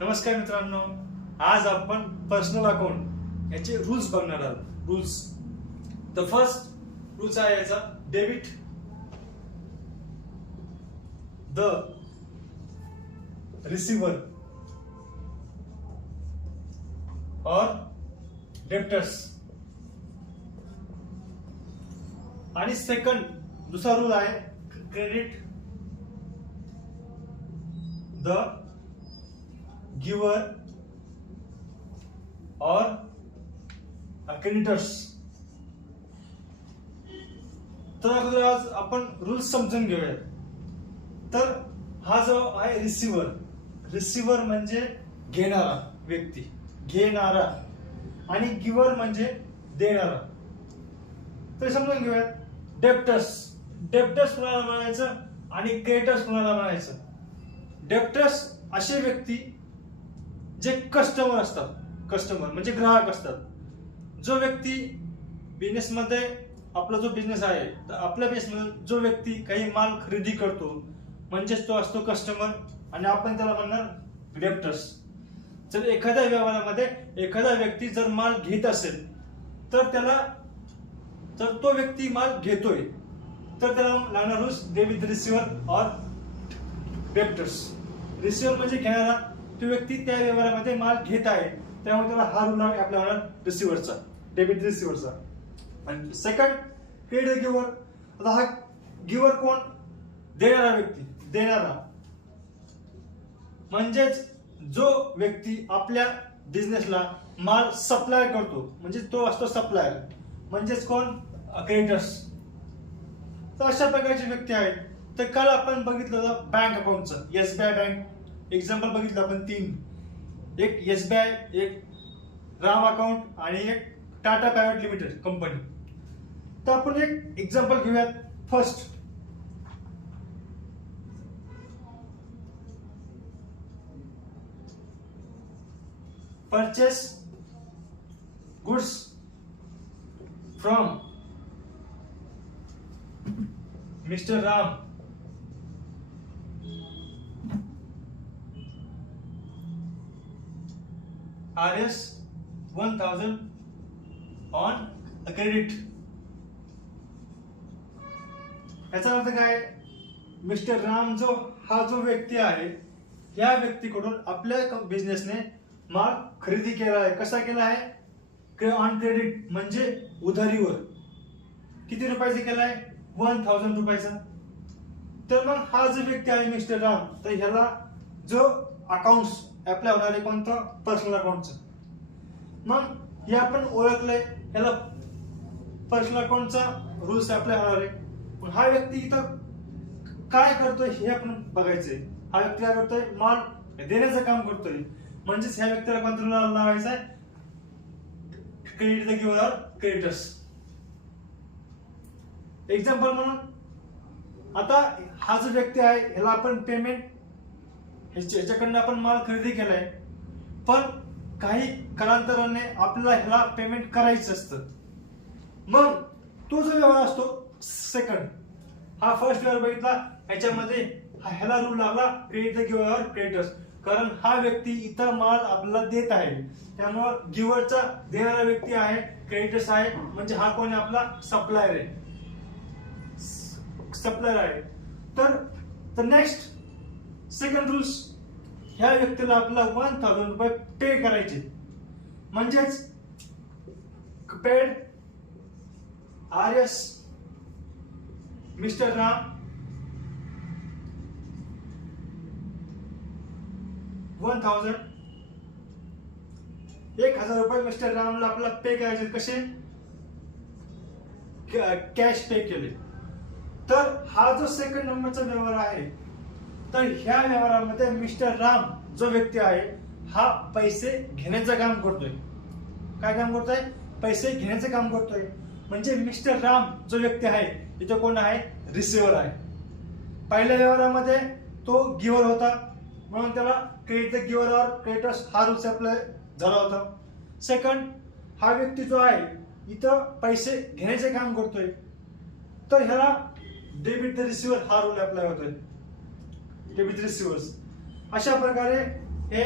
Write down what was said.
नमस्कार मित्रांनो, आज आपण पर्सनल अकाउंट याचे रूल्स बघणार आहोत. रूल्स. द फर्स्ट रूल्स आहे याचा डेबिट द रिसीवर और डेब्टर्स. आणि सेकंड दुसरा रूल आहे क्रेडिट द गिवर और क्रेडिटर्स. तर अगोदर आज आपण रूल्स समजून घेऊया. तर हा जो आहे रिसिव्हर, रिसिव्हर म्हणजे घेणारा व्यक्ती, घेणारा, आणि गिवर म्हणजे देणारा. तर समजून घेऊया. डेब्टर्स, डेब्टर्स कोणाला म्हणायचं आणि क्रेडिटर्स कोणाला म्हणायचं. डेब्टर्स असे व्यक्ती जे कस्टमर असतात, कस्टमर म्हणजे ग्राहक असतात. जो व्यक्ती बिझनेसमध्ये, आपला जो बिझनेस आहे, तर आपल्या बिझनेसमध्ये जो व्यक्ती काही माल खरेदी करतो म्हणजेच तो असतो कस्टमर, आणि आपण त्याला म्हणणार डेब्टर्स. जर एखाद्या व्यवहारामध्ये एखादा व्यक्ती जर माल घेत असेल तर त्याला, जर तो व्यक्ती माल घेतोय तर त्याला लागणार डेबिट रिसिव्हर और डेब्टर्स. रिसिव्हर म्हणजे घेणारा, तो व्यक्ती त्या व्यवहारामध्ये माल घेत आहे, त्यामुळे त्याला हा रूल आपल्या होणार रिसिव्हरचा, डेबिट रिसिव्हरचा. आणि सेकंड क्रेडिट गिव्हर. आता हा गिव्हर कोण? देणारा व्यक्ती, देणारा म्हणजेच जो व्यक्ती आपल्या बिझनेसला माल सप्लाय करतो, म्हणजे तो असतो सप्लायर, म्हणजेच कोण? क्रेडिटर्स. तर अशा प्रकारचे व्यक्ती आहेत. तर काल आपण बघितलं होतं बँक अकाउंटचं, एसबीआय बँक एक्झाम्पल बघितलं आपण 3, एक एसबीआय, एक राम अकाउंट आणि एक टाटा प्रायव्हेट लिमिटेड कंपनी. तर आपण एक एक्झाम्पल घेऊयात. First, purchase goods from mister Ram RS 1000 on credit. याचा अर्थ काय? मिस्टर राम हा जो व्यक्ती आहे, या व्यक्तीकडून आपल्या बिझनेसने माल खरेदी केला आहे. कसा केला आहे? ऑन क्रेडिट म्हणजे उधारीवर. किती रुपयाचा केला आहे? 1000 रुपयाचा. तर मग हा जो व्यक्ती आहे मिस्टर राम, तर ह्याला जो अकाउंट्स अप्लाय होणार आहे कोणतं? पर्सनल अकाउंटचं. मग हे आपण ओळखलंय, ह्याला पर्सनल अकाउंटचा रूल्स अप्लाय होणार आहे. पण हा व्यक्ती इथं काय करतोय हे आपण बघायचंय. हा व्यक्ती काय करतोय? माल देण्याचं काम करतोय. म्हणजेच ह्या व्यक्तीला कोणतं रूल लावायचा आहे? क्रेडिट द गिव्हर और क्रेडिटर्स. एक्झाम्पल म्हणून आता हा जो व्यक्ती आहे ह्याला आपण पेमेंट, ह्याच्याकडनं आपण माल खरेदी केलाय, पण काही कालांतराने आपल्याला ह्याला पेमेंट करायचं असतं. मग तो जो व्यवहार असतो सेकंड, हा फर्स्ट व्यवहार बघितला, ह्याच्यामध्ये ह्याला रूल लागला क्रेडिट द गिव्हर और क्रेडिटर्स. कारण हा व्यक्ती इथं माल आपल्याला देत आहे, त्यामुळं गिव्हरचा देणारा व्यक्ती आहे, क्रेडिटर्स आहे, म्हणजे हा कोण आहे? आपला सप्लायर आहे, सप्लायर आहे. तर नेक्स्ट सेकंड रूल्स, ह्या व्यक्तीला आपला 1000 रुपये पे करायचे. म्हणजेच पेड RS मिस्टर राम 1000 रुपये मिस्टर रामला आपला पे करायचे. कसे? कॅश पे केले. तर हा जो सेकंड नंबरचा व्यवहार आहे, तर ह्या व्यवहारामध्ये मिस्टर राम जो व्यक्ती आहे हा पैसे घेण्याचं काम करतोय. काय काम करतोय? पैसे घेण्याचं काम करतोय. म्हणजे मिस्टर राम जो व्यक्ती आहे इथं कोण आहे? रिसिव्हर आहे. पहिल्या व्यवहारामध्ये तो गिव्हर होता, म्हणून त्याला क्रेडिट द गिव्हर और क्रेडिटर्स हा रूल अप्लाय झाला होता. सेकंड, हा व्यक्ती जो आहे इथं पैसे घेण्याचे काम करतोय, तर ह्याला डेबिट द रिसिव्हर हा रूल अप्लाय होतोय. Debit receivers. अशा प्रकारे हे